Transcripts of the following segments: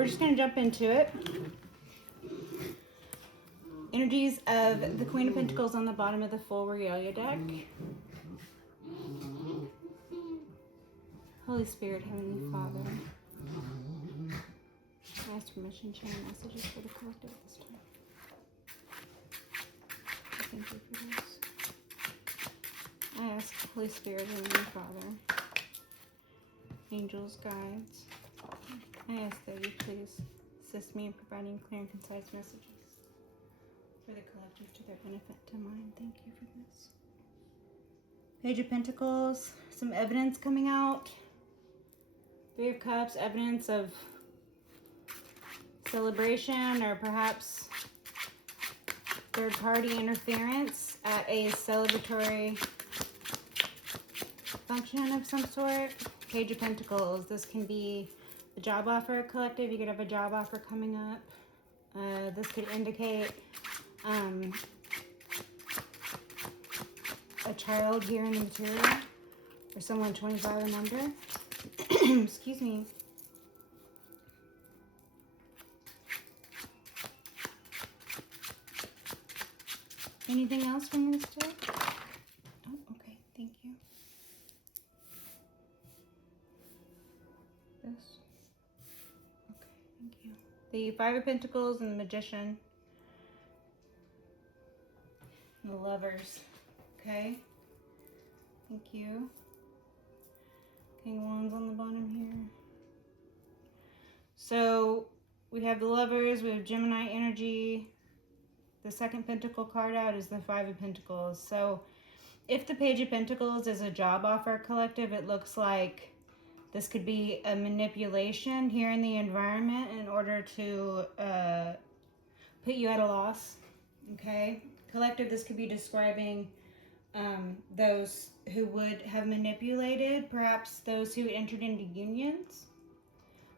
We're just going to jump into it. Energies of the Queen of Pentacles on the bottom of the full Regalia deck. Holy Spirit, Heavenly Father, I ask permission to channel messages for the collective at this time. Thank you for this. I ask Holy Spirit, Heavenly Father, angels, guides, I ask that you please assist me in providing clear and concise messages for the collective to their benefit to mine. Thank you for this. Page of Pentacles, some evidence coming out. Three of Cups, evidence of celebration or perhaps third-party interference at a celebratory function of some sort. Page of Pentacles, this can be a job offer collective. You could have a job offer coming up. This could indicate a child here in the material or someone 25 and under. Excuse me. Anything else from this deck? Oh, okay. Thank you. This. Okay, thank you. The Five of Pentacles and the Magician. And the Lovers. Okay. Thank you. King of Wands on the bottom here. So we have the Lovers, we have Gemini energy. The second Pentacle card out is the Five of Pentacles. So if the Page of Pentacles is a job offer collective, it looks like this could be a manipulation here in the environment in order to put you at a loss. Okay? Collective, this could be describing those who would have manipulated, perhaps those who entered into unions,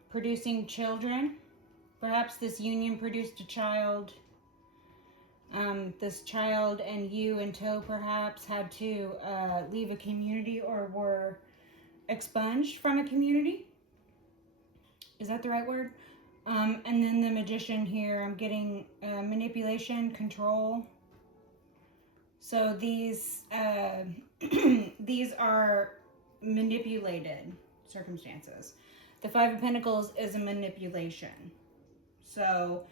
producing children. Perhaps this union produced a child. This child and you in tow perhaps had to leave a community or were expunged from a community. Is that the right word? And then the Magician here, I'm getting manipulation, control. So these these are manipulated circumstances. The Five of Pentacles is a manipulation. So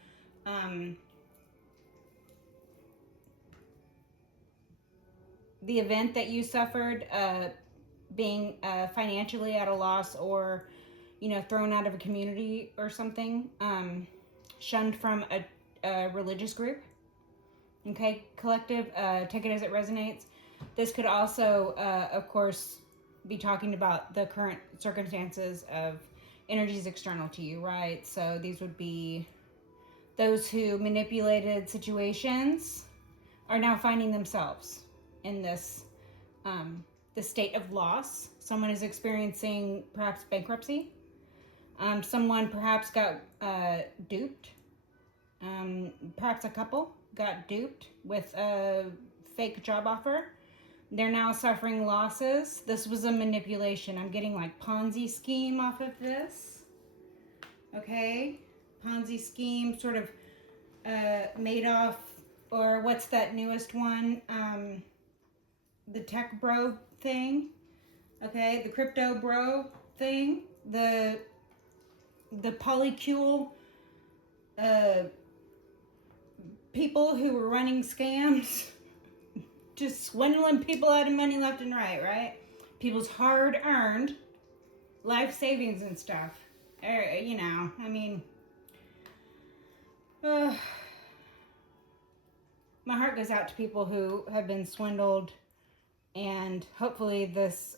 the event that you suffered, being financially at a loss or, you know, thrown out of a community or something, shunned from a religious group. Okay, collective, take it as it resonates. This could also, of course, be talking about the current circumstances of energies external to you, right? So these would be those who manipulated situations are now finding themselves in this this state of loss. Someone is experiencing perhaps bankruptcy. Someone perhaps got duped. Perhaps a couple got duped with a fake job offer. They're now suffering losses. This was a manipulation. I'm getting like Ponzi scheme off of this. Okay, Ponzi scheme, sort of Madoff, or what's that newest one? The tech bro thing. Okay, the crypto bro thing. The polycule people who were running scams, just swindling people out of money left and right? People's hard-earned life savings and stuff. You know, I mean, my heart goes out to people who have been swindled, and hopefully this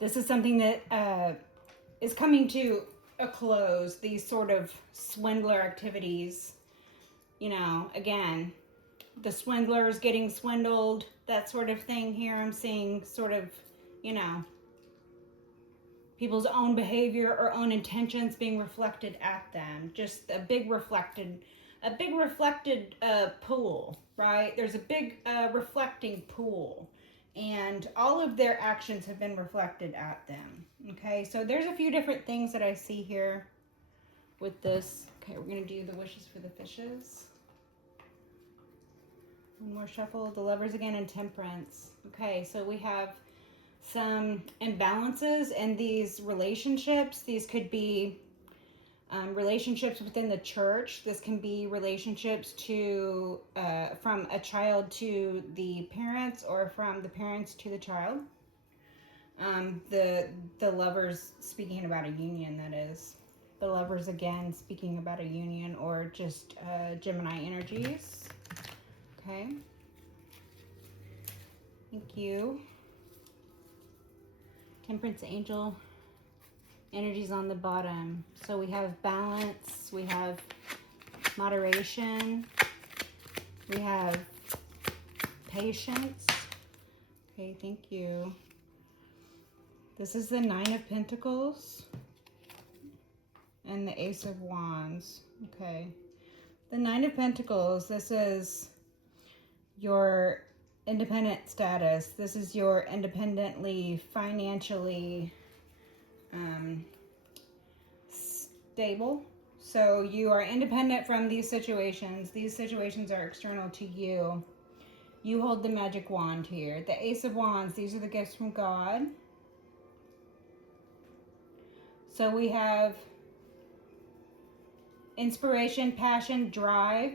this is something that is coming to a close. These sort of swindler activities, you know, again, the swindlers getting swindled, that sort of thing here. I'm seeing sort of, you know, people's own behavior or own intentions being reflected at them. Just a big reflected pool, right? There's a big reflecting pool, and all of their actions have been reflected at them. Okay, so there's a few different things that I see here with this. Okay, we're going to do the wishes for the fishes. One more shuffle. The Lovers again and Temperance. Okay, so we have some imbalances in these relationships. These could be relationships within the church. This can be relationships to from a child to the parents, or from the parents to the child. The Lovers speaking about a union, that is. The Lovers again speaking about a union, or just Gemini energies. Okay. Thank you. Temperance Angel energies on the bottom. So we have balance, we have moderation, we have patience. Okay, thank you. This is the Nine of Pentacles and the Ace of Wands. Okay. The Nine of Pentacles, this is your independent status. This is your independently, financially stable. So you are independent from these situations. These situations are external to you. You hold the magic wand here. The Ace of Wands, these are the gifts from God. So we have inspiration, passion, drive,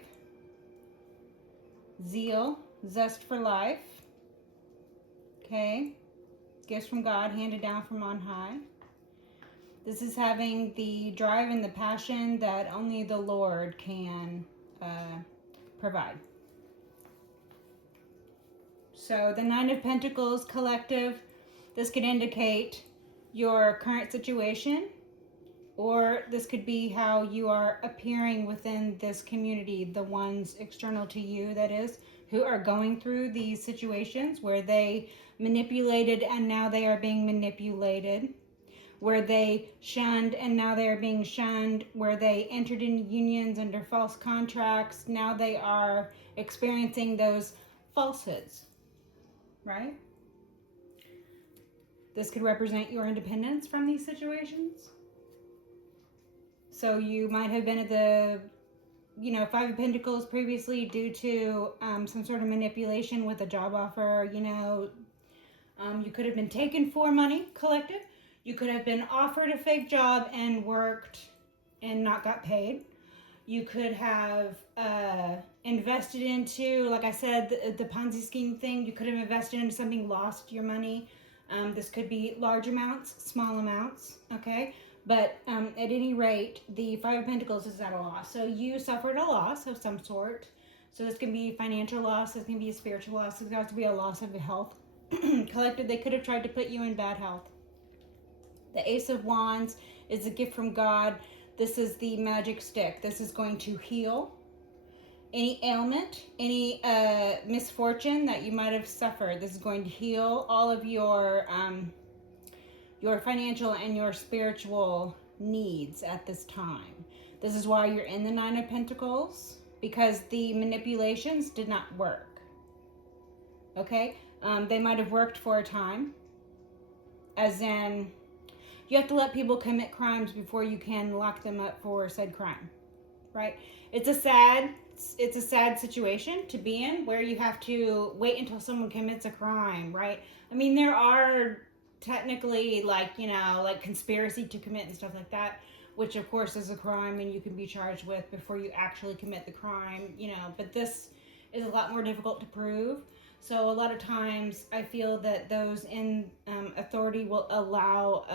zeal, zest for life. Okay. Gifts from God handed down from on high. This is having the drive and the passion that only the Lord can provide. So the Nine of Pentacles collective, this could indicate your current situation, or this could be how you are appearing within this community, the ones external to you, that is, who are going through these situations where they manipulated and now they are being manipulated, where they shunned and now they are being shunned, where they entered in unions under false contracts, now they are experiencing those falsehoods, right? This could represent your independence from these situations. So you might have been at the, Five of Pentacles previously due to some sort of manipulation with a job offer. You could have been taken for money, collective. You could have been offered a fake job and worked and not got paid. You could have invested into, like I said, the Ponzi scheme thing. You could have invested into something, lost your money. This could be large amounts, small amounts, okay? But at any rate, the Five of Pentacles is at a loss. So you suffered a loss of some sort. So this can be financial loss. This can be a spiritual loss. This has to be a loss of health. Collective, they could have tried to put you in bad health. The Ace of Wands is a gift from God. This is the magic stick. This is going to heal any ailment, any misfortune that you might have suffered. This is going to heal all of your financial and your spiritual needs at this time. This is why you're in the Nine of Pentacles, because the manipulations did not work. Okay? They might have worked for a time, as in, you have to let people commit crimes before you can lock them up for said crime, right? It's a sad situation to be in, where you have to wait until someone commits a crime, right? I mean, there are technically like conspiracy to commit and stuff like that, which of course is a crime and you can be charged with before you actually commit the crime, but this is a lot more difficult to prove. So a lot of times I feel that those in authority will allow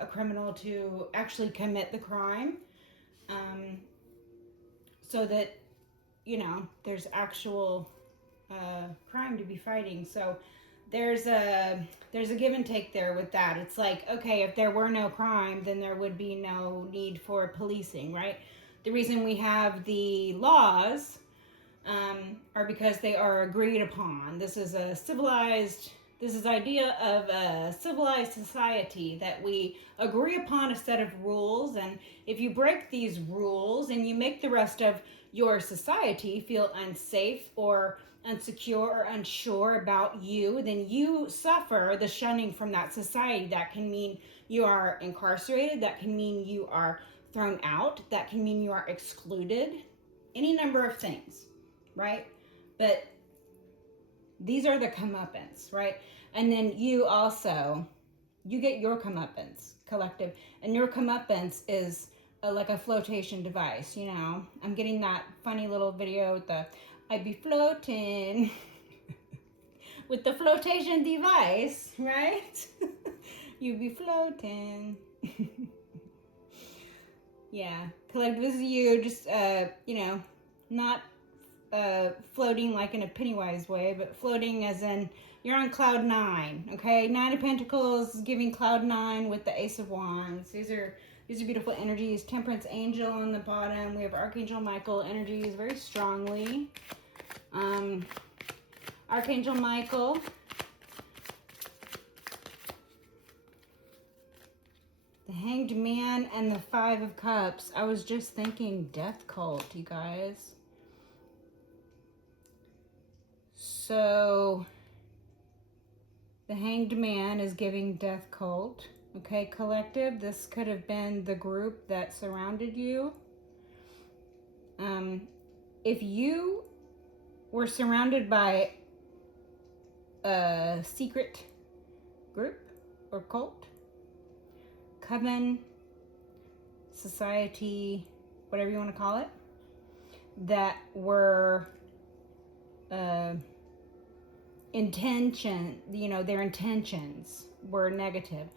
a criminal to actually commit the crime, so that, there's actual crime to be fighting. So there's a give and take there with that. It's like, okay, if there were no crime, then there would be no need for policing, right? The reason we have the laws are because they are agreed upon. This is idea of a civilized society, that we agree upon a set of rules, and if you break these rules and you make the rest of your society feel unsafe or insecure or unsure about you, then you suffer the shunning from that society. That can mean you are incarcerated. That can mean you are thrown out. That can mean you are excluded. Any number of things, right? But these are the comeuppance, right? And then you also, you get your comeuppance, collective. And your comeuppance is like a flotation device, you know? I'm getting that funny little video with the, I be floating with the flotation device, right? You be floating. Yeah, collective is you, just, not floating like in a Pennywise way, but floating as in you're on cloud nine, okay? Nine of Pentacles giving cloud nine with the Ace of Wands. These are beautiful energies. Temperance Angel on the bottom. We have Archangel Michael energies very strongly. Archangel Michael. The Hanged Man and the Five of Cups. I was just thinking death cult, you guys. So, the Hanged Man is giving death cult. Okay, collective, this could have been the group that surrounded you. If you were surrounded by a secret group or cult, coven, society, whatever you want to call it, that were their intentions were negative,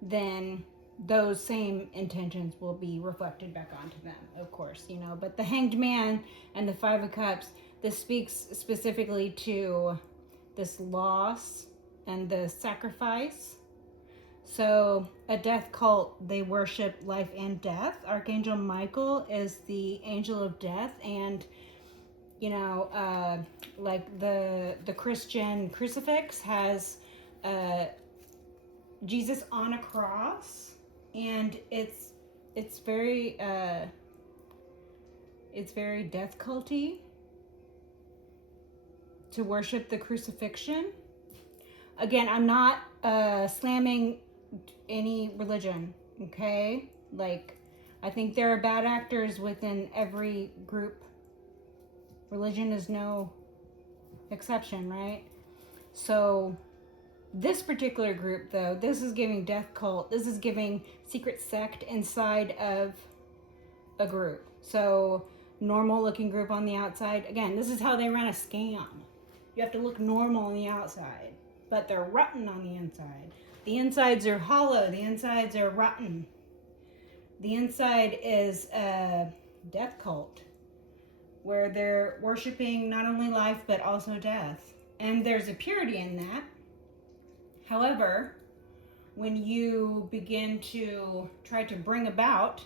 then those same intentions will be reflected back onto them, of course, But the Hanged Man and the Five of Cups, this speaks specifically to this loss and the sacrifice. So a death cult, they worship life and death. Archangel Michael is the angel of death, and like the Christian crucifix has Jesus on a cross, and it's very death culty to worship the crucifixion. Again, I'm not slamming any religion, okay? Like, I think there are bad actors within every group. Religion is no exception, right? So this particular group, though, this is giving death cult. This is giving secret sect inside of a group. So normal looking group on the outside. Again, this is how they run a scam. You have to look normal on the outside, but they're rotten on the inside. The insides are hollow. The insides are rotten. The inside is a death cult, where they're worshiping not only life but also death. And there's a purity in that. However, when you begin to try to bring about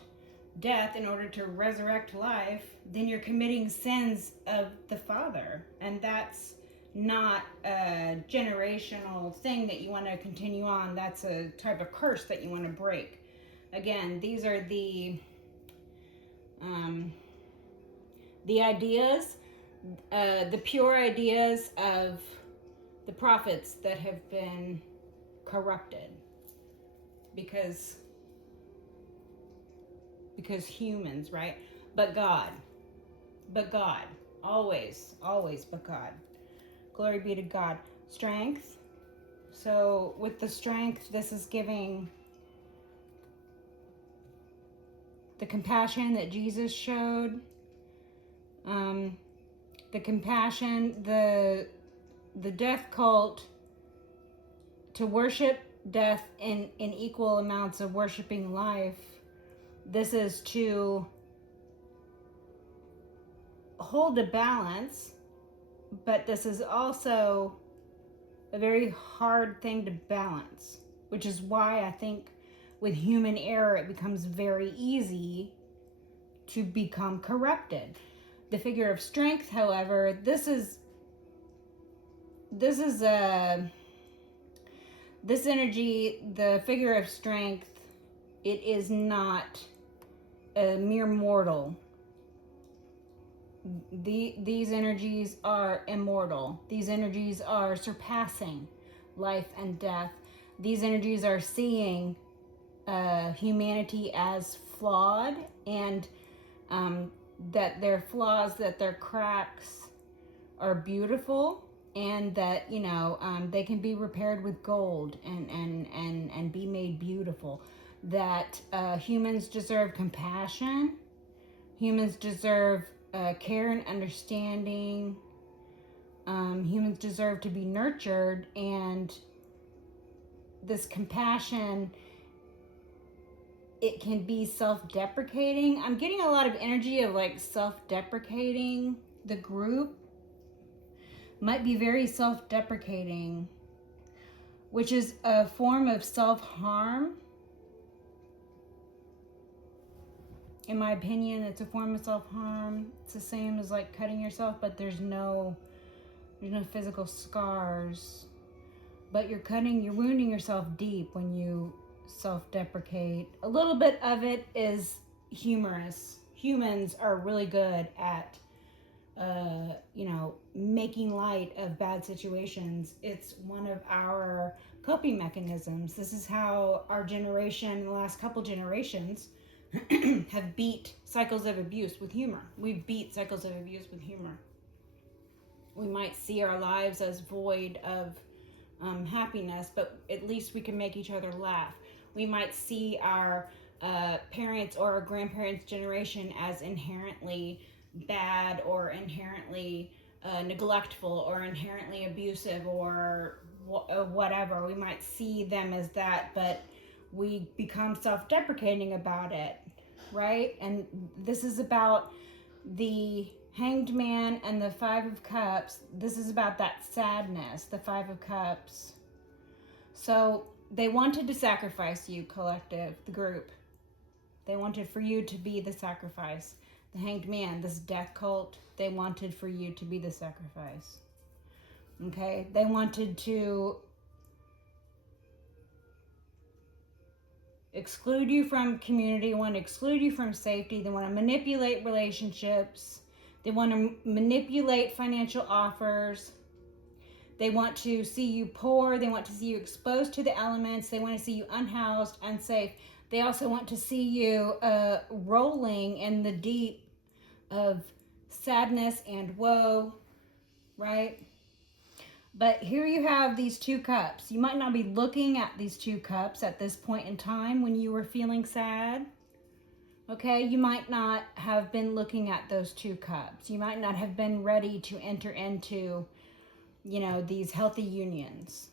death in order to resurrect life, then you're committing sins of the Father. And that's not a generational thing that you want to continue on. That's a type of curse that you want to break. Again, these are the ideas, the pure ideas of the prophets that have been corrupted because humans, right? But God, always but God. Glory be to God. Strength. So with the strength, this is giving the compassion that Jesus showed. The compassion, the death cult, to worship death in equal amounts of worshiping life. This is to hold a balance, but this is also a very hard thing to balance, which is why I think with human error it becomes very easy to become corrupted. The figure of strength, however, this energy, the figure of strength, it is not a mere mortal. These energies are immortal. These energies are surpassing life and death. These energies are seeing humanity as flawed, and that their flaws, that their cracks are beautiful, and that they can be repaired with gold and be made beautiful. That humans deserve compassion. Humans deserve care and understanding. Humans deserve to be nurtured, and this compassion, it can be self-deprecating. I'm getting a lot of energy of like self-deprecating. The group might be very self-deprecating, which is a form of self-harm. In my opinion, it's a form of self-harm. It's the same as like cutting yourself, but there's no physical scars. But you're wounding yourself deep when you self-deprecate. A little bit of it is humorous. Humans are really good at making light of bad situations. It's one of our coping mechanisms. This is how our generation, the last couple generations, have beat cycles of abuse with humor. We've beat cycles of abuse with humor. We might see our lives as void of happiness, but at least we can make each other laugh. We might see our parents or our grandparents' generation as inherently bad, or inherently neglectful, or inherently abusive, or whatever. We might see them as that, but we become self-deprecating about it, right? And this is about the Hanged Man and the Five of Cups. This is about that sadness, the Five of Cups. So they wanted to sacrifice you, collective, the group. They wanted for you to be the sacrifice. The Hanged Man, this death cult, they wanted for you to be the sacrifice. Okay? They wanted to exclude you from community, want to exclude you from safety. They want to manipulate relationships. They want to manipulate financial offers. They want to see you poor. They want to see you exposed to the elements. They want to see you unhoused, unsafe. They also want to see you rolling in the deep of sadness and woe, right? But here you have these two cups. You might not be looking at these two cups at this point in time when you were feeling sad. Okay, you might not have been looking at those two cups. You might not have been ready to enter into, these healthy unions.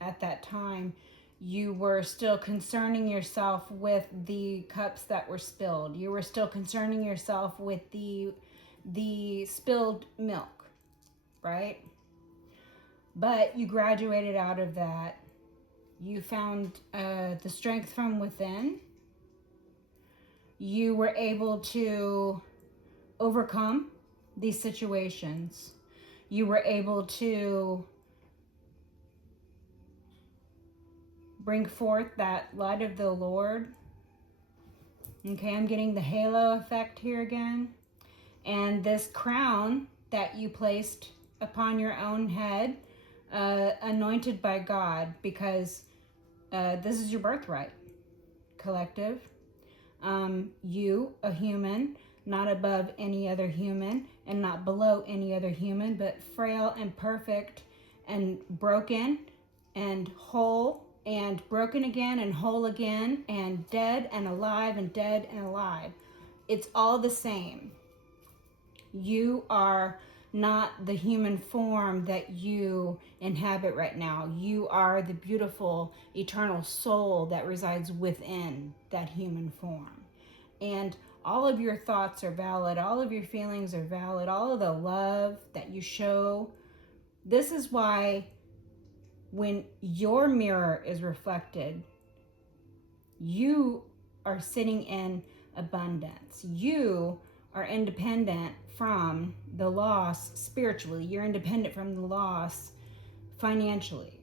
At that time, you were still concerning yourself with the cups that were spilled. You were still concerning yourself with the spilled milk, right? But you graduated out of that. You found the strength from within. You were able to overcome these situations. You were able to bring forth that light of the Lord. Okay, I'm getting the halo effect here again. And this crown that you placed upon your own head, anointed by God, because this is your birthright, collective. You, a human, not above any other human and not below any other human, but frail and perfect and broken and whole and broken again and whole again and dead and alive and dead and alive. It's all the same. You are not the human form that you inhabit right now. You are the beautiful eternal soul that resides within that human form. And all of your thoughts are valid. All of your feelings are valid. All of the love that you show. This is why when your mirror is reflected, you are sitting in abundance. You are independent from the loss spiritually. You're independent from the loss financially.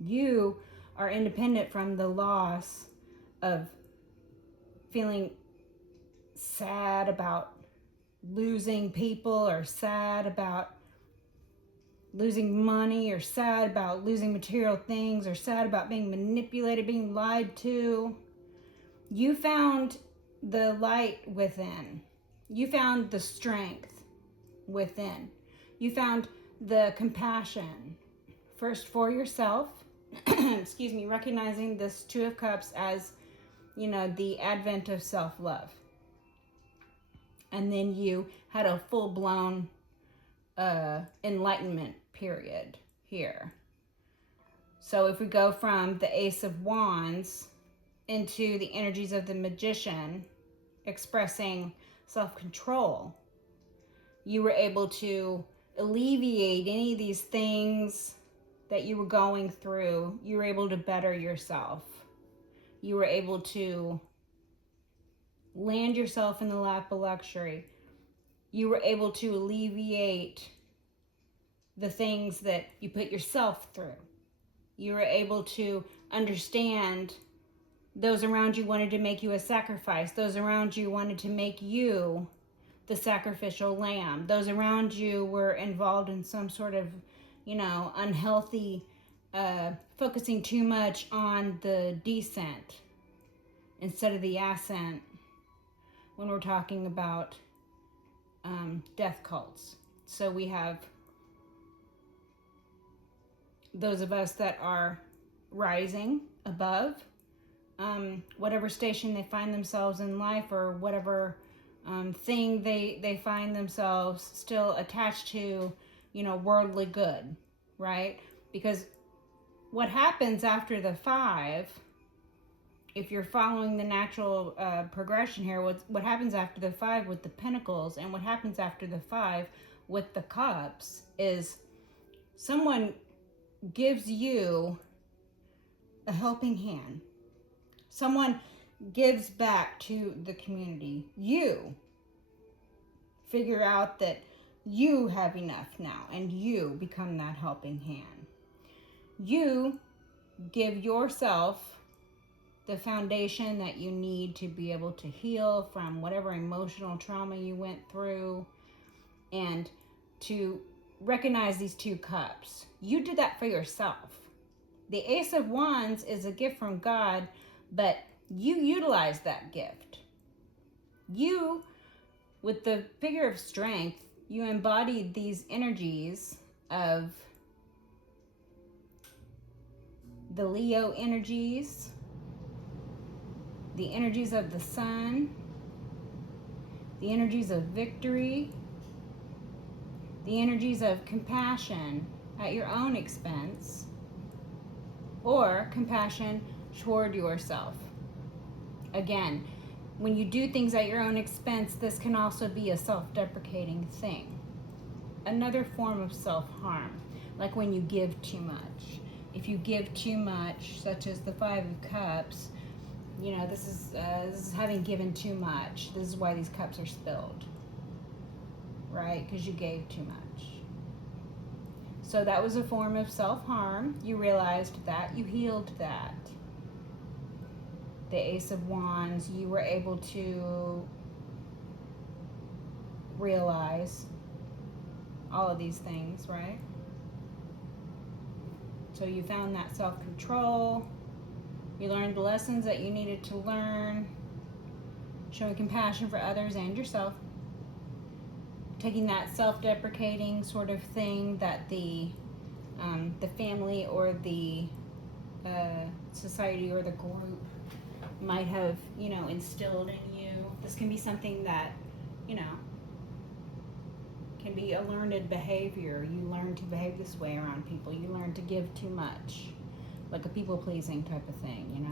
You are independent from the loss of feeling sad about losing people, or sad about losing money, or sad about losing material things, or sad about being manipulated, being lied to, you found the light within. You found the strength within. You found the compassion, first for yourself, excuse me, recognizing this Two of Cups as, the advent of self-love. And then you had a full-blown enlightenment period here. So if we go from the Ace of Wands into the energies of the Magician, expressing self-control, you were able to alleviate any of these things that you were going through. You were able to better yourself. You were able to land yourself in the lap of luxury. You were able to alleviate the things that you put yourself through. You were able to understand those around you wanted to make you a sacrifice. Those around you wanted to make you the sacrificial lamb. Those around you were involved in some sort of, unhealthy, focusing too much on the descent instead of the ascent when we're talking about death cults. So we have those of us that are rising above whatever station they find themselves in life, or whatever thing they find themselves still attached to, worldly good, right? Because what happens after the 5, if you're following the natural progression here, what happens after the 5 with the Pentacles, and what happens after the 5 with the Cups, is someone gives you a helping hand. Someone gives back to the community. You figure out that you have enough now, and you become that helping hand. You give yourself the foundation that you need to be able to heal from whatever emotional trauma you went through, and to recognize these 2 cups. You did that for yourself. The Ace of Wands is a gift from God, but you utilize that gift. You, with the figure of strength, you embodied these energies of the Leo energies, the energies of the sun, the energies of victory, the energies of compassion at your own expense, or compassion toward yourself. Again, when you do things at your own expense, this can also be a self-deprecating thing. Another form of self-harm, like when you give too much. If you give too much, such as the 5 of Cups, this is having given too much. This is why these cups are spilled, right? Because you gave too much. So that was a form of self-harm. You realized that. You healed that. The Ace of Wands, you were able to realize all of these things, right? So you found that self-control. You learned the lessons that you needed to learn. Showing compassion for others and yourself. Taking that self-deprecating sort of thing that the family or the society or the group might have, instilled in you. This can be something that, can be a learned behavior. You learn to behave this way around people. You learn to give too much, like a people-pleasing type of thing,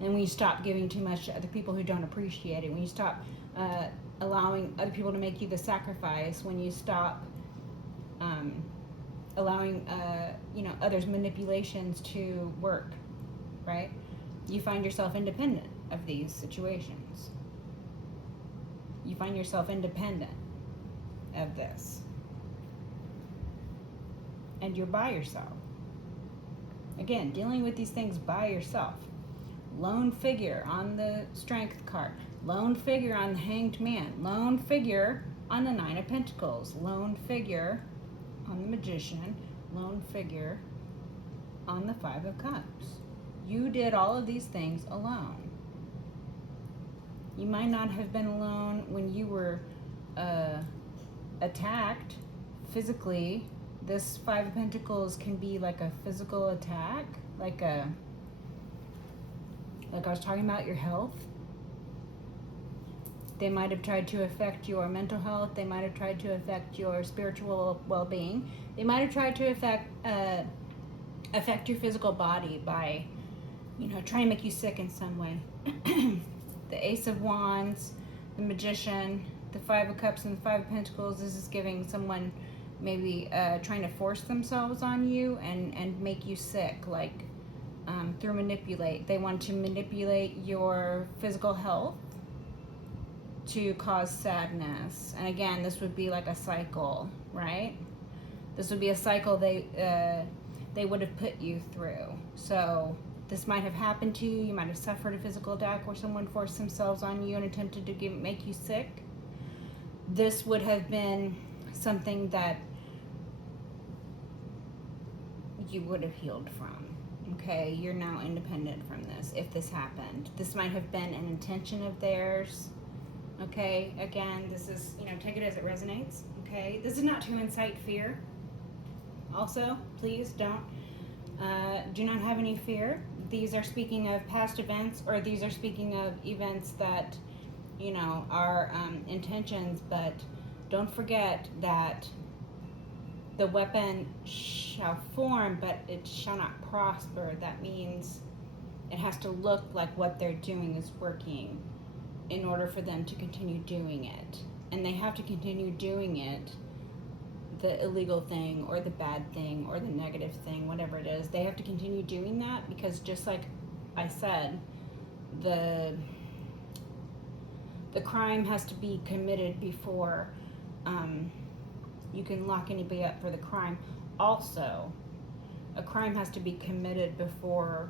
And when you stop giving too much to other people who don't appreciate it, when you stop allowing other people to make you the sacrifice, when you stop allowing, others' manipulations to work, right? You find yourself independent of these situations. You find yourself independent of this. And you're by yourself. Again, dealing with these things by yourself. Lone figure on the Strength card. Lone figure on the Hanged Man. Lone figure on the 9 of Pentacles. Lone figure on the Magician, lone figure on the Five of Cups. You did all of these things alone. You might not have been alone when you were attacked physically. This Five of Pentacles can be like a physical attack, like I was talking about your health. They might have tried to affect your mental health. They might have tried to affect your spiritual well-being. They might have tried to affect your physical body by, trying to make you sick in some way. The Ace of Wands, the Magician, the Five of Cups, and the Five of Pentacles. This is giving someone maybe trying to force themselves on you and make you sick, like through manipulate. They want to manipulate your physical health to cause sadness. And again, this would be like a cycle, right? This would be a cycle they would have put you through. So this might have happened to you. You might have suffered a physical attack where someone forced themselves on you and attempted to make you sick. This would have been something that you would have healed from. Okay, you're now independent from this. If this happened, this might have been an intention of theirs. Okay, again, this is, take it as it resonates. Okay, this is not to incite fear. Also, please do not have any fear. These are speaking of past events, or these are speaking of events that, are intentions, but don't forget that the weapon shall form, but it shall not prosper. That means it has to look like what they're doing is working in order for them to continue doing it. And they have to continue doing it, the illegal thing or the bad thing or the negative thing, whatever it is. They have to continue doing that because, just like I said, the crime has to be committed before you can lock anybody up for the crime. Also, a crime has to be committed before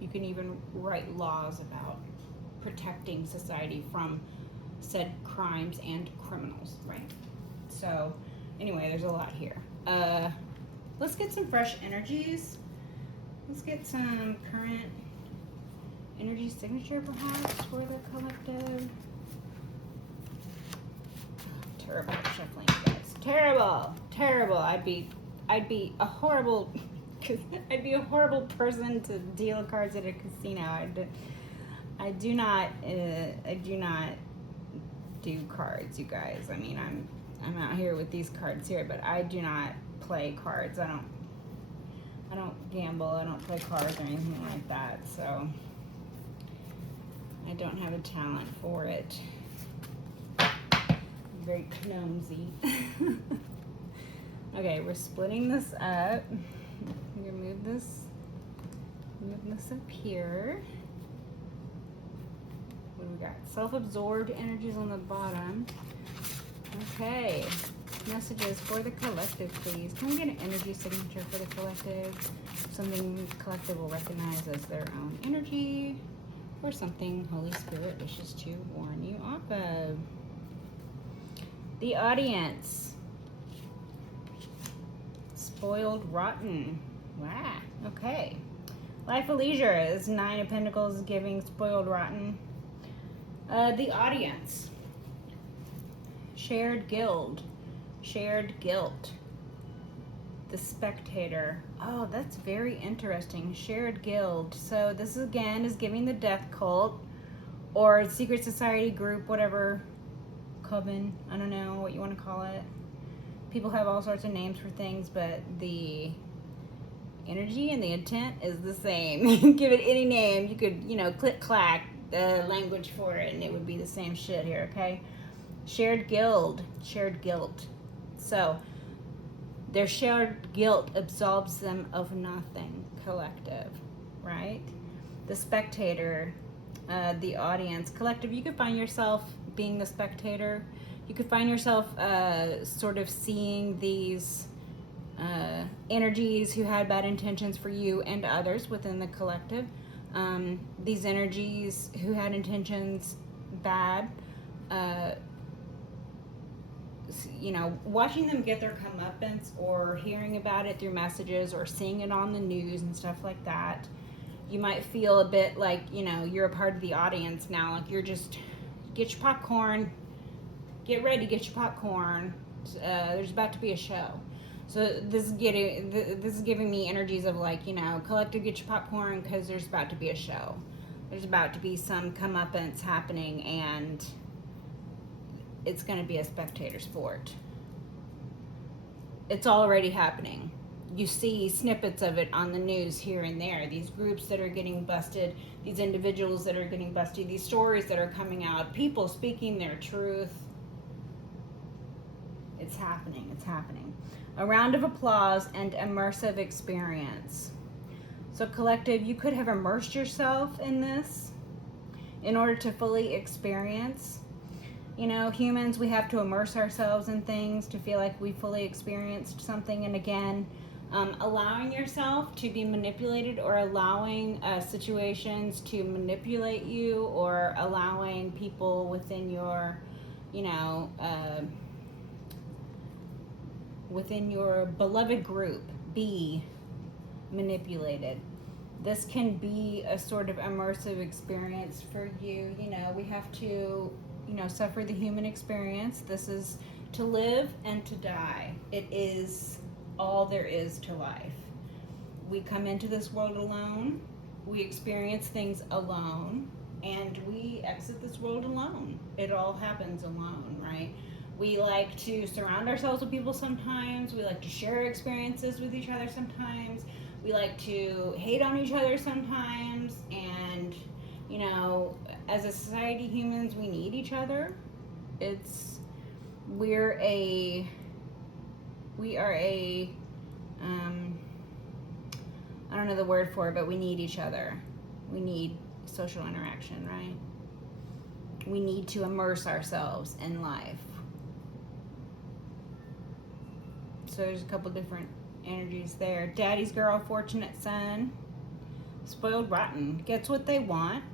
you can even write laws about protecting society from said crimes and criminals, right? So anyway, there's a lot here. Let's get some fresh energies. Let's get some current energy signature perhaps for the collective. Terrible shuffling, guys. Terrible. I'd be a horrible person to deal cards at a casino. I do not do cards, you guys. I mean, I'm out here with these cards here, but I do not play cards. I don't gamble. I don't play cards or anything like that. So I don't have a talent for it. I'm very clumsy. Okay, we're splitting this up. I'm gonna move this up here. What do we got? Self-absorbed energies on the bottom. Okay. Messages for the collective, please. Can we get an energy signature for the collective? Something the collective will recognize as their own energy, or something Holy Spirit wishes to warn you off of. The audience. Spoiled rotten. Wow. Okay. Life of Leisure is Nine of Pentacles giving spoiled rotten. The audience. Shared guilt. The Spectator. Oh, that's very interesting. Shared guild. So this again is giving the death cult or secret society group, whatever, coven, I don't know what you want to call it. People have all sorts of names for things, but the energy and the intent is the same. You can give it any name. You could, click clack the language for it and it would be the same shit here, okay? Shared guilt. So their shared guilt absolves them of nothing, collective, right? The Spectator, the audience. Collective, you could find yourself being the spectator. You could find yourself sort of seeing these energies who had bad intentions for you and others within the collective. These energies who had intentions bad, you know, watching them get their comeuppance or hearing about it through messages or seeing it on the news and stuff like that, you might feel a bit like, you know, you're a part of the audience now. Like you're just, get your popcorn, get ready, get your popcorn. There's about to be a show. So this is giving me energies of like, you know, collective, get your popcorn because there's about to be a show. There's about to be some comeuppance happening, and it's going to be a spectator sport. It's already happening. You see snippets of it on the news here and there. These groups that are getting busted, these individuals that are getting busted, these stories that are coming out, people speaking their truth. It's happening. It's happening. A round of applause and immersive experience. So collective, you could have immersed yourself in this in order to fully experience. You know, humans, we have to immerse ourselves in things to feel like we fully experienced something. And again, allowing yourself to be manipulated, or allowing situations to manipulate you, or allowing people within your, you know, within your beloved group be manipulated. This can be a sort of immersive experience for you. You know, we have to, you know, suffer the human experience. This is to live and to die. It is all there is to life. We come into this world alone, we experience things alone, and we exit this world alone. It all happens alone, right? We like to surround ourselves with people sometimes. We like to share experiences with each other sometimes. We like to hate on each other sometimes. And, you know, as a society, humans, we need each other. We are a, I don't know the word for it, but we need each other. We need social interaction, right? We need to immerse ourselves in life. So there's a couple different energies there. Daddy's girl, fortunate son. Spoiled rotten, gets what they want,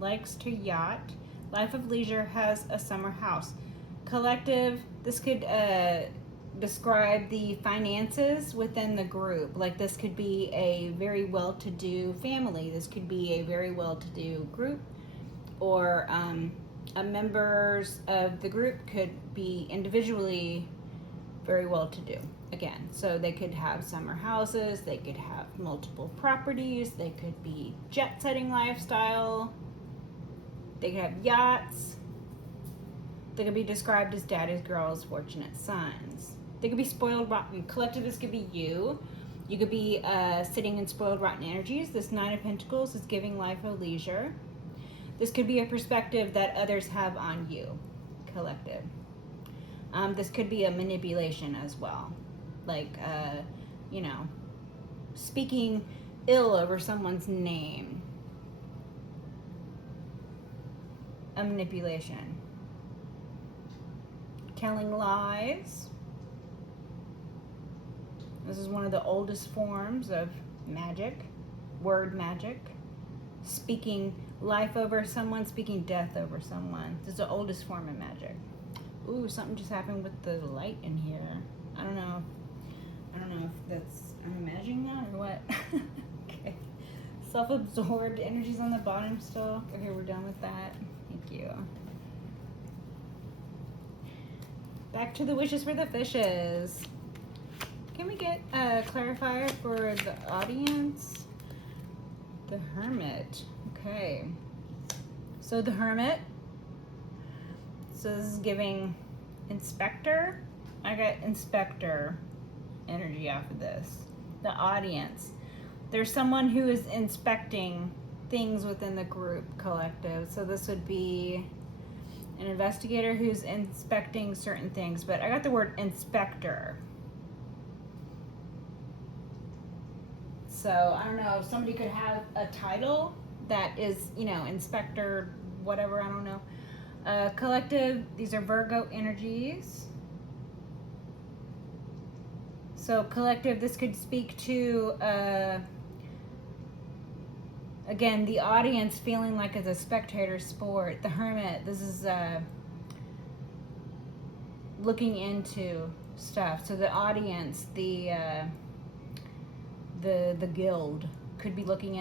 likes to yacht. Life of leisure, has a summer house. Collective, this could describe the finances within the group. Like this could be a very well-to-do family. This could be a very well-to-do group, or members of the group could be individually very well-to-do. Again, so they could have summer houses, they could have multiple properties, they could be jet-setting lifestyle, they could have yachts. They could be described as daddy's girls, fortunate sons. They could be spoiled rotten. Collective, this could be you. You could be sitting in spoiled rotten energies. This Nine of Pentacles is giving life a leisure. This could be a perspective that others have on you, collective. This could be a manipulation as well. Like, you know, speaking ill over someone's name. A manipulation. Telling lies. This is one of the oldest forms of magic, word magic. Speaking life over someone, speaking death over someone. This is the oldest form of magic. Ooh, something just happened with the light in here. I don't know if that's, I'm imagining that or what. Okay. Self-absorbed energies on the bottom still. Okay, we're done with that. Thank you. Back to the wishes for the fishes. Can we get a clarifier for the audience? The Hermit. Okay. So the Hermit. So this is giving Inspector. I got Inspector energy off of this. The audience. There's someone who is inspecting things within the group collective. So this would be an investigator who's inspecting certain things, but I got the word inspector. So I don't know, somebody could have a title that is, you know, inspector, whatever, I don't know. Collective, these are Virgo energies. So collective, this could speak to, again, the audience feeling like it's a spectator sport. The Hermit, this is looking into stuff. So the audience, the guild could be looking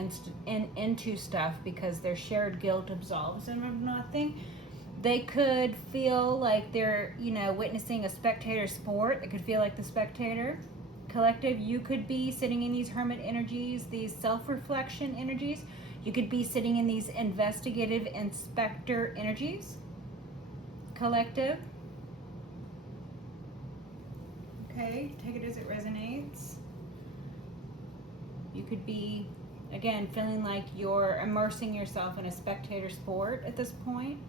into stuff because their shared guilt absolves them of nothing. They could feel like they're, you know, witnessing a spectator sport. They could feel like the spectator. Collective, you could be sitting in these hermit energies, these self-reflection energies. You could be sitting in these investigative inspector energies. Collective. Okay, take it as it resonates. You could be, again, feeling like you're immersing yourself in a spectator sport at this point.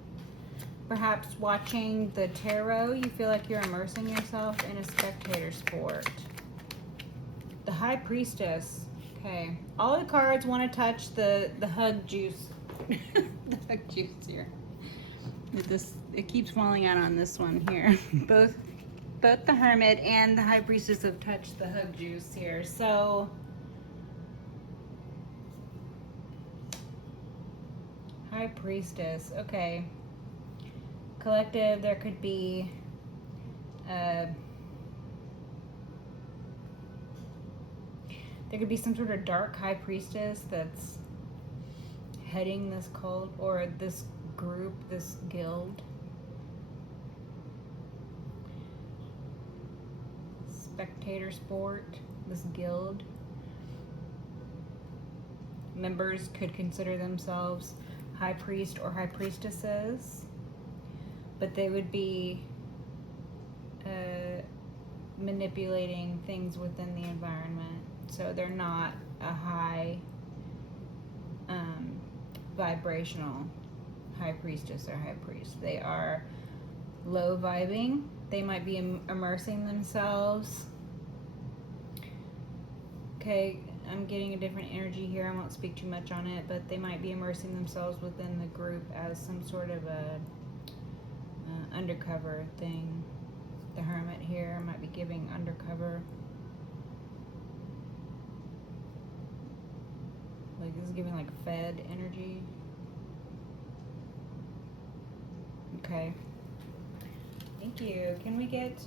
Perhaps watching the tarot, you feel like you're immersing yourself in a spectator sport. The High Priestess. Okay. All the cards want to touch the hug juice. The hug juice here. It keeps falling out on this one here. Both the Hermit and the High Priestess have touched the hug juice here. So High Priestess. Okay. Collective, there could be some sort of dark high priestess that's heading this cult or this group, this guild. Spectator sport, this guild. Members could consider themselves high priest or high priestesses, but they would be manipulating things within the environment. So they're not a high vibrational high priestess or high priest. They are low vibing. They might be immersing themselves. Okay, I'm getting a different energy here. I won't speak too much on it, but they might be immersing themselves within the group as some sort of a undercover thing. The Hermit here might be giving undercover. Like this is giving like Fed energy. Okay. Thank you. Can we get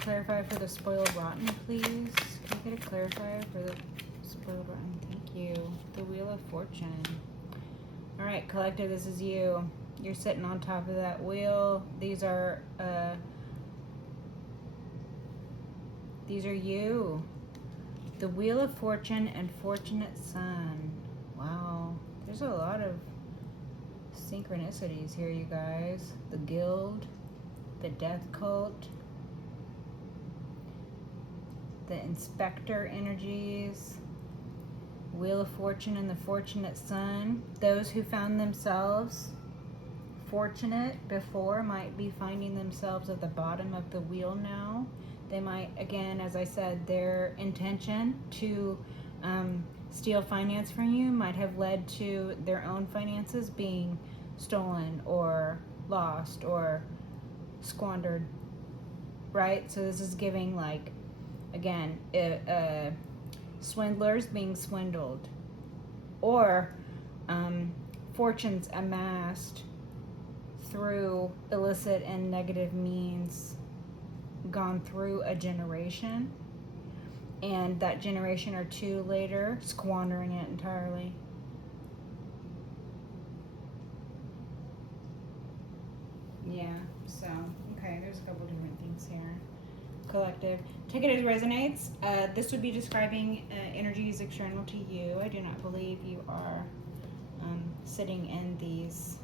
clarify for the spoiled rotten, please? Can we get a clarifier for the spoiled rotten? Thank you. The Wheel of Fortune. All right, collective, this is you. You're sitting on top of that wheel. These are you. The Wheel of Fortune and Fortunate Son. Wow. There's a lot of synchronicities here, you guys. The Guild, the Death Cult, the Inspector energies, Wheel of Fortune and the Fortunate Son. Those who found themselves fortunate before might be finding themselves at the bottom of the wheel now. They might, again, as I said, their intention to steal finance from you might have led to their own finances being stolen or lost or squandered, right? So this is giving, like, again, swindlers being swindled, or fortunes amassed through illicit and negative means, gone through a generation, and that generation or two later squandering it entirely. Yeah, so, okay, there's a couple different things here. Collective, take it as resonates. This would be describing energies external to you. I do not believe you are sitting in these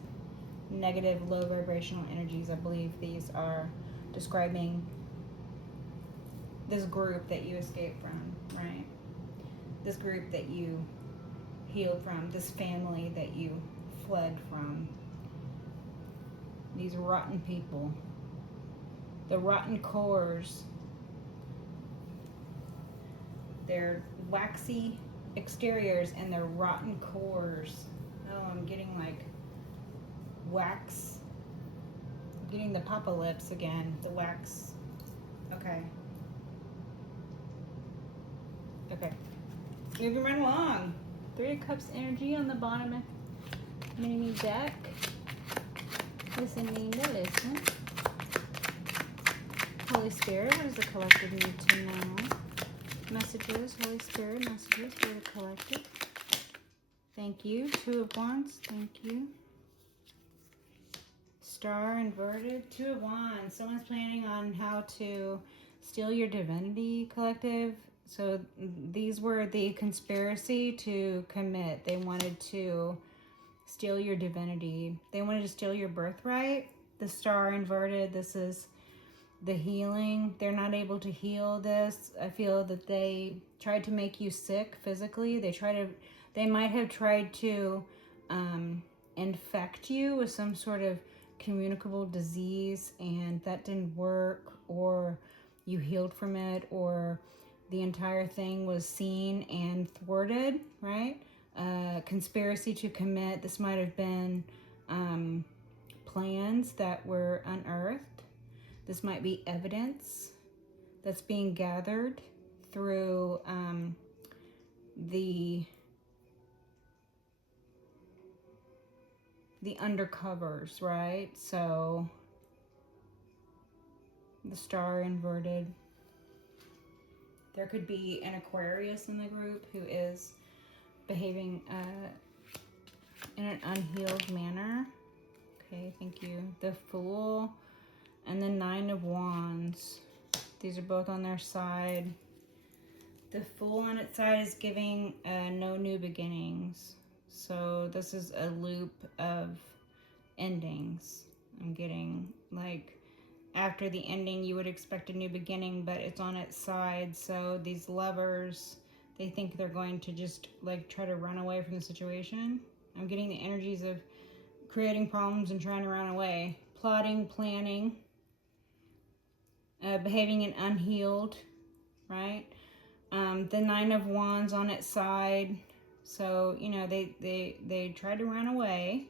negative, low vibrational energies. I believe these are describing this group that you escaped from, right? This group that you healed from, this family that you fled from. These rotten people. The rotten cores. Their waxy exteriors and their rotten cores. Oh, I'm getting like wax. I'm getting the Papa lips again. The wax. Okay. Okay. Moving right along. Three of Cups energy on the bottom of mini deck. Listening to listen. Holy Spirit, what does the collective need to know? Messages, Holy Spirit, messages for the collective. Thank you. Two of Wands, thank you. Star inverted, Two of Wands. Someone's planning on how to steal your divinity, collective. So these were the conspiracy to commit. They wanted to steal your divinity. They wanted to steal your birthright. The star inverted, this is the healing. They're not able to heal this. I feel that they tried to make you sick physically. They might have tried to infect you with some sort of communicable disease, and that didn't work, or you healed from it, or the entire thing was seen and thwarted, right? Conspiracy to commit. This might have been plans that were unearthed. This might be evidence that's being gathered through the undercovers, right? So the star inverted. There could be an Aquarius in the group who is behaving in an unhealed manner. Okay, thank you. The Fool and the Nine of Wands. These are both on their side. The Fool on its side is giving no new beginnings. So this is a loop of endings. I'm getting, like, after the ending you would expect a new beginning, but it's on its side. So these lovers, they think they're going to just, like, try to run away from the situation. I'm getting the energies of creating problems and trying to run away. Plotting, planning, behaving in unhealed, right? The Nine of Wands on its side. So, you know, they tried to run away,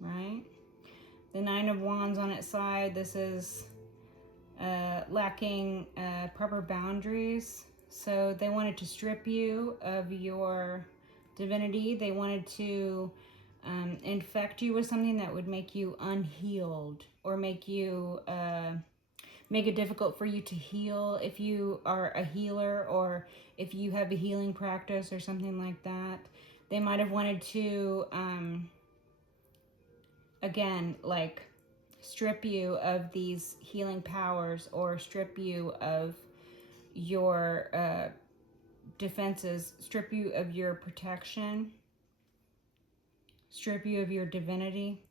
right? The Nine of Wands on its side. This is lacking proper boundaries. So they wanted to strip you of your divinity. They wanted to infect you with something that would make you unhealed, or make you make it difficult for you to heal if you are a healer, or if you have a healing practice or something like that. They might have wanted to again, like, strip you of these healing powers, or strip you of your defenses, strip you of your protection, strip you of your divinity.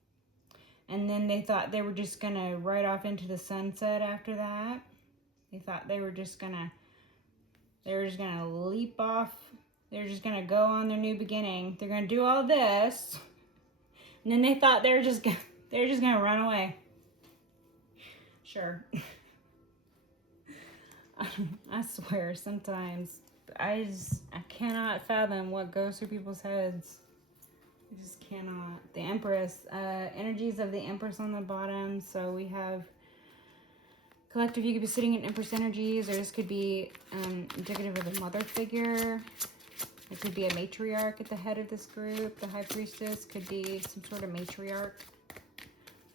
And then they thought they were just gonna ride off into the sunset after that. They thought they were just gonna leap off. They're just gonna go on their new beginning. They're gonna do all this, and then they thought they're just gonna run away. Sure. I swear, sometimes I cannot fathom what goes through people's heads. I just cannot. The Empress, energies of the Empress on the bottom. So we have collective, you could be sitting in Empress energies, or this could be indicative of a mother figure. It could be a matriarch at the head of this group. The High Priestess could be some sort of matriarch,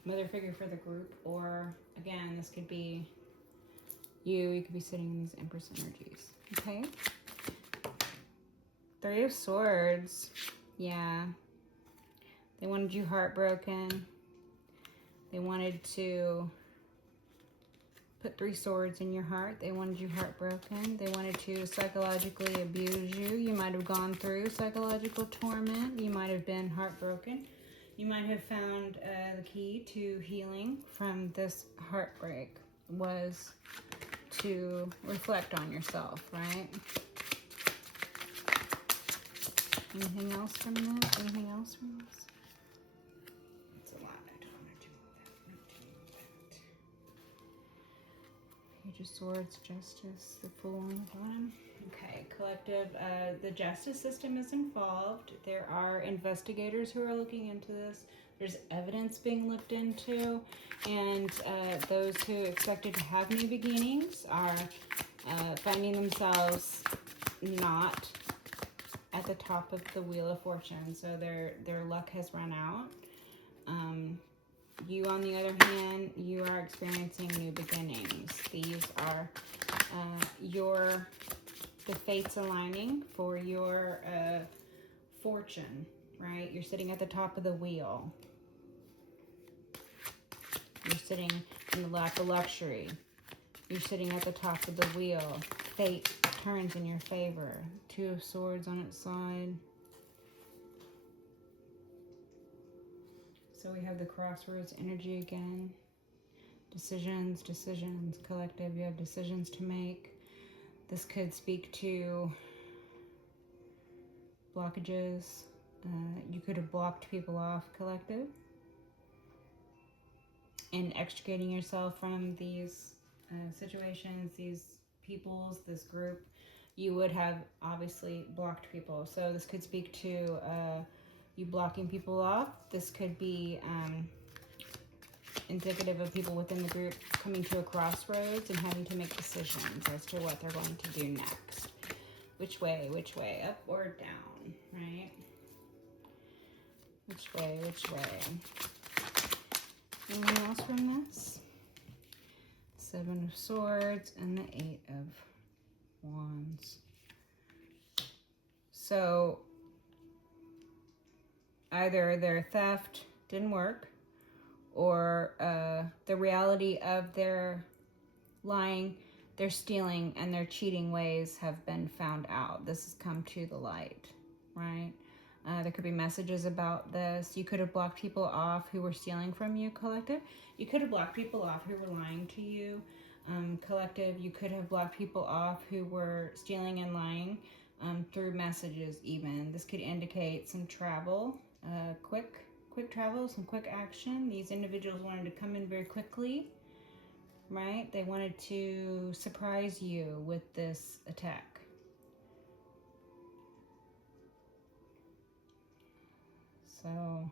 mother figure for the group. Or again, this could be you could be sitting in these Empress energies. Okay. Three of Swords. Yeah. They wanted you heartbroken. They wanted to put 3 swords in your heart. They wanted you heartbroken. They wanted to psychologically abuse you. You might have gone through psychological torment. You might have been heartbroken. You might have found the key to healing from this heartbreak was to reflect on yourself, right? Anything else from this? Anything else from this? It's a lot. I don't want to do that. Page of Swords, Justice, the Fool on the bottom. Okay, collective. The justice system is involved. There are investigators who are looking into this. There's evidence being looked into, and those who expected to have new beginnings are finding themselves not at the top of the Wheel of Fortune, so their luck has run out. You, on the other hand, you are experiencing new beginnings. These are the fates aligning for your fortune, right? You're sitting at the top of the wheel. You're sitting in the lap of luxury. You're sitting at the top of the wheel. Fate turns in your favor. Two of Swords on its side. So we have the Crossroads energy again. Decisions, collective. You have decisions to make. This could speak to blockages. You could have blocked people off, collective. And extricating yourself from these situations, these peoples, this group, you would have obviously blocked people. So this could speak to you blocking people off. This could be indicative of people within the group coming to a crossroads and having to make decisions as to what they're going to do next. Which way, up or down, right? Which way? Anything else from this? Seven of Swords and the Eight of Wands. So either their theft didn't work, or the reality of their lying, their stealing, and their cheating ways have been found out. This has come to the light, right? There could be messages about this. You could have blocked people off who were stealing from you, collective. You could have blocked people off who were lying to you, collective. You could have blocked people off who were stealing and lying through messages even. This could indicate some travel, quick travel, some quick action. These individuals wanted to come in very quickly, right? They wanted to surprise you with this attack. So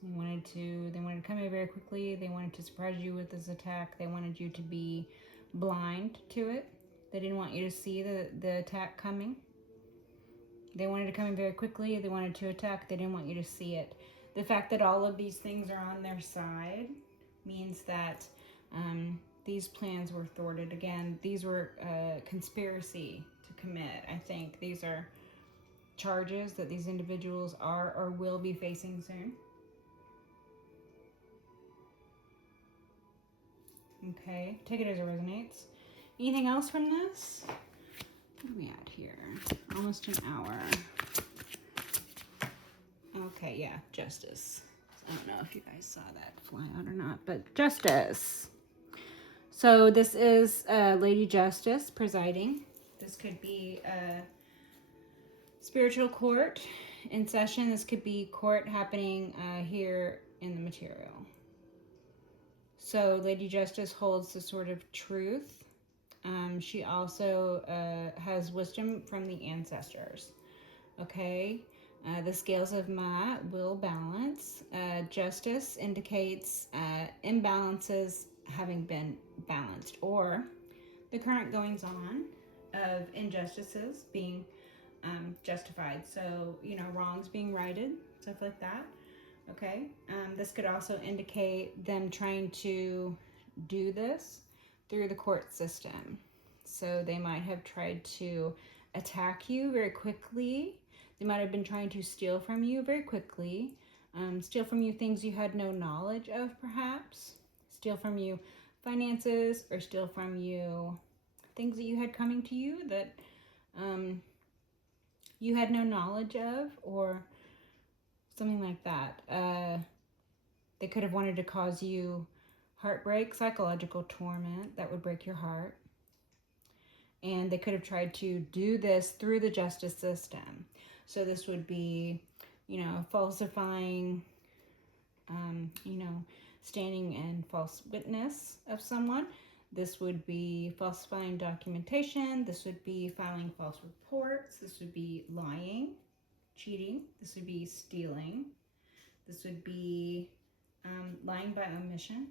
they wanted to come in very quickly. They wanted to surprise you with this attack. They wanted you to be blind to it. They didn't want you to see the attack coming. They wanted to come in very quickly. They wanted to attack. They didn't want you to see it. The fact that all of these things are on their side means that these plans were thwarted. Again, these were conspiracy to commit. I think these are charges that these individuals are or will be facing soon. Okay, take it as it resonates. Anything else from this? What are we at here? Almost an hour. Okay, yeah, Justice. I don't know if you guys saw that fly out or not, but Justice. So this is Lady Justice presiding. This could be a spiritual court in session. This could be court happening here in the material. So Lady Justice holds the sword of truth. She also has wisdom from the ancestors. Okay, the scales of Ma will balance. Justice indicates imbalances having been balanced, or the current goings on of injustices being justified. So, wrongs being righted, stuff like that. Okay, this could also indicate them trying to do this through the court system. So they might have tried to attack you very quickly. They might have been trying to steal from you very quickly. Steal from you things you had no knowledge of, perhaps. Steal from you finances, or steal from you things that you had coming to you that you had no knowledge of, or something like that. They could have wanted to cause you heartbreak, psychological torment that would break your heart. And they could have tried to do this through the justice system. So this would be, falsifying, standing in false witness of someone. This would be falsifying documentation. This would be filing false reports. This would be lying, cheating. This would be stealing. This would be lying by omission.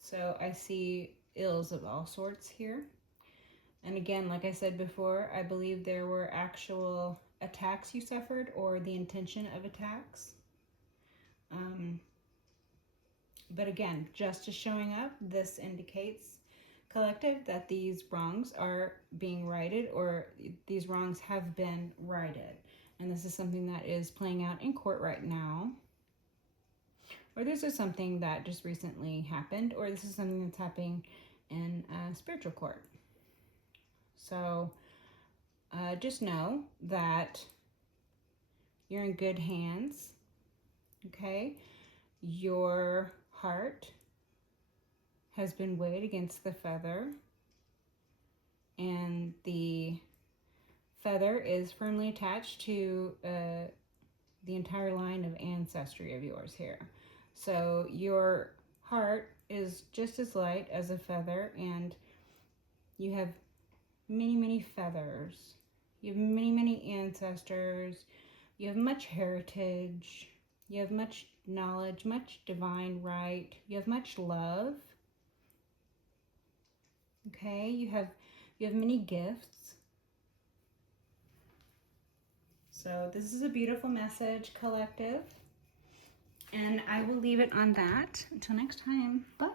So I see ills of all sorts here. And again, like I said before, I believe there were actual attacks you suffered or the intention of attacks. But again, justice showing up, this indicates, collective, that these wrongs are being righted, or these wrongs have been righted. And this is something that is playing out in court right now. Or this is something that just recently happened, or this is something that's happening in spiritual court. So just know that you're in good hands, okay? Your heart has been weighed against the feather, and the feather is firmly attached to the entire line of ancestry of yours here. So your heart is just as light as a feather, and you have many, many feathers. You have many, many ancestors. You have much heritage. You have much knowledge, much divine right. You have much love. Okay, you have many gifts. So this is a beautiful message, collective. And I will leave it on that. Until next time, bye.